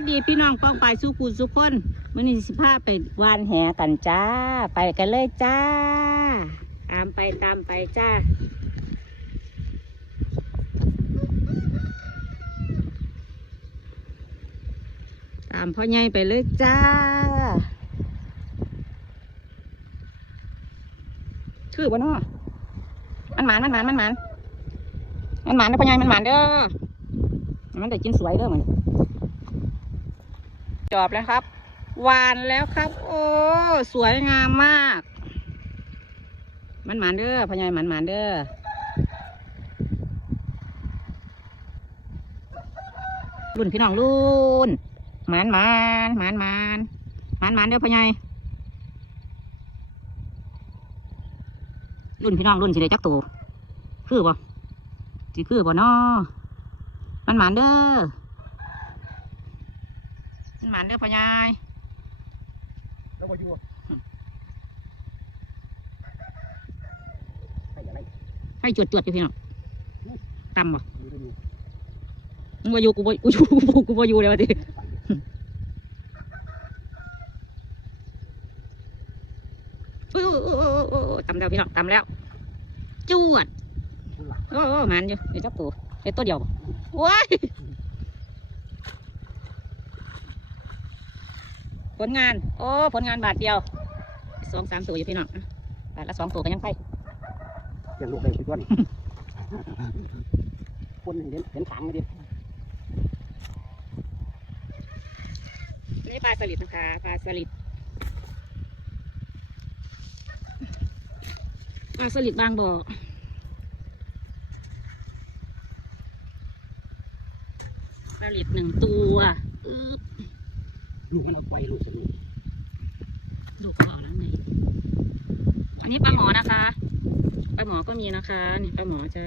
วัสดีพี่น้องป้องไปสู้กูสุกคนมื้อนี้สิพาไปวานแหกันจ้า ไปกันเลยจ้า ตามไปตามไปจ้าตามพ่อใหญ่ไปเลยจ้า คือบ่เนาะมันหมานมันหมานมันหมานมันหมานนะพ่อใหญ่มันหมานเด้อมันได้กินสวยเด้อมัน จอบแล้วครับหวานแล้วครับ โอ้ สวยงามมาก มันหมานเด้อพ่อใหญ่หมานหมานเด้อรุ่นพี่น้องรุ่นหมานหมานหมานหมานหมานหมานเด้อพ่อใหญ่รุ่นพี่น้องรุ่นสิได้จักโตคือบ่สิคือบ่นอมันหมานเด้อ หมานเด้อพ่อใหญ่แล้วก็อยู่ไปอะไรให้จวดจวดๆอยู่พี่น้องตำบ่อยู่ได้อยู่มึงว่าอยู่กูบ่กูอยู่กูกูบ่อยู่เลยวะทีอู้อู้อู้อู้อู้ตำแล้วพี่น้องตำแล้ว จวดคุณหลักโอ้โอ้หมันอยู่เดี๋ยวจับตัวเดี๋ยวตัวเดียวบ่ว้าย ผลงาน โอ้ผลงานบาทเดียวสองสามตัวอยู่พี่น้องอะบาทละสองตัวก็ยังไปอย่างลูกเลยพี่ต้นคนเห็นเห็นถังเลยดินี่ปลาสลิดนะคะปลาสลิดปลาสลิดบางบ่อสลิดหนึ่งตัวอึ๊บ ลูกมันเอาไปลูกจะลูกดูกระเป๋าแล้วไงอันนี้ปลาหมอนะคะปลาหมอก็มีนะคะนี่ปลาหมอจ้า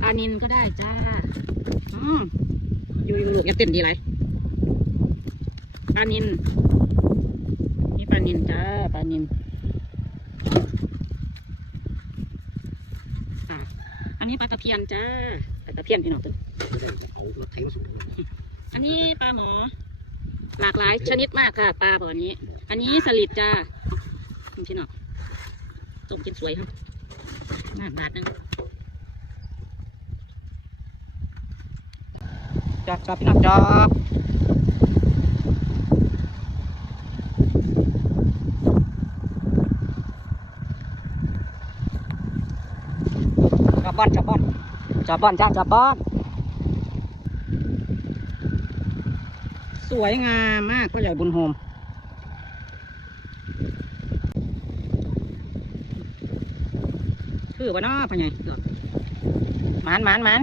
ปลานินก็ได้จ้าอืมอยู่อยู่ลูกอย่าเต้นดีไรปลานินนี่ปลานินจ้าปลานินอันนี้ปลาตะเพียนจ้าปลาตะเพียนพี่น้องตัวไม่ได้เอันนี้ปลาหมอ หลากหลายชนิดมากค่ะ ปลาแบบนี้ อันนี้สลิดจ้าพี่น้องต้มกินสวยครับมากบาทนึงจอบจอบพี่น้องจอบจอบบอนจอบบอนจอบบอนจ้าจอบบอน วยงามมากพ่อใหญ่บุญโฮมคือวะน้อพ่อใหญ่หมานหมานหมาน